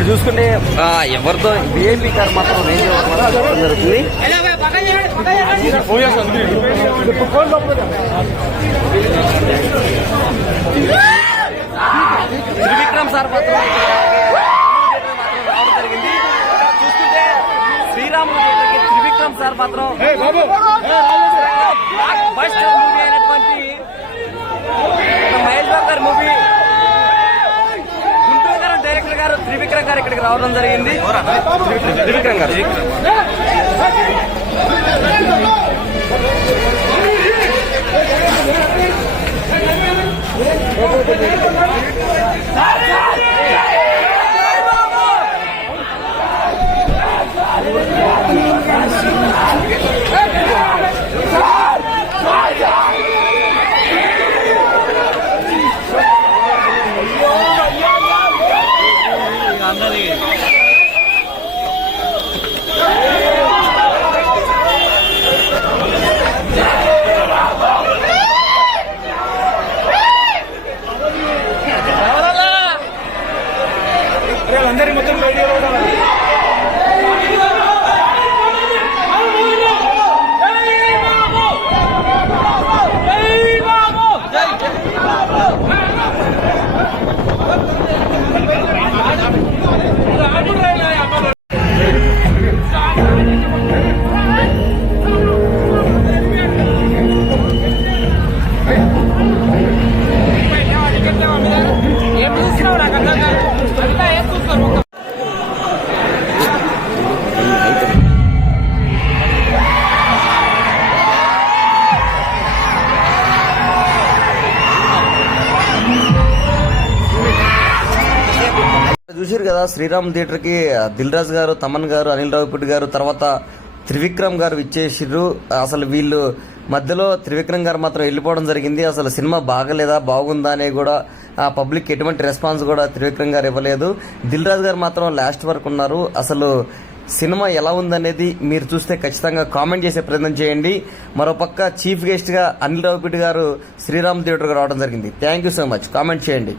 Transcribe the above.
ఇక్కడ చూసుకుంటే ఎవరితో విఐపి కార్ మాత్రం రేంజ్ జరుగుతుంది. త్రివిక్రమ్ సార్ మాత్రం రావడం జరిగింది. చూసుకుంటే శ్రీరాములు త్రివిక్రమ్ సార్ మాత్రం ఫస్ట్ మూవీ అయినటువంటి మహేష్ బాబు గారి మూవీ గుంటూరు గారు డైరెక్టర్ గారు త్రివిక్రమ్ గారు ఇక్కడికి రావడం జరిగింది. త్రివిక్రమ్ గారు అందరి మొత్తం చూసారు కదా. శ్రీరామ్ థియేటర్ కి దిల్ రాజు గారు, తమన్ గారు, అనిల్ రావిపూడి గారు, తర్వాత త్రివిక్రమ్ గారు ఇచ్చేసిర్రు. అసలు వీళ్ళు మధ్యలో త్రివిక్రమ్ గారు మాత్రం వెళ్ళిపోవడం జరిగింది. అసలు సినిమా బాగలేదా బాగుందా అనే కూడా పబ్లిక్ ఎటువంటి రెస్పాన్స్ కూడా త్రివిక్రమ్ గారు ఇవ్వలేదు. దిల్ రాజు గారు మాత్రం లాస్ట్ వరకు ఉన్నారు. అసలు సినిమా ఎలా ఉందనేది మీరు చూస్తే ఖచ్చితంగా కామెంట్ చేసే ప్రయత్నం చేయండి. మరోపక్క చీఫ్ గెస్ట్ గా అనిల్ రావిపూడి గారు శ్రీరామ్ థియేటర్ రావడం జరిగింది. Thank you so much. Comment చేయండి.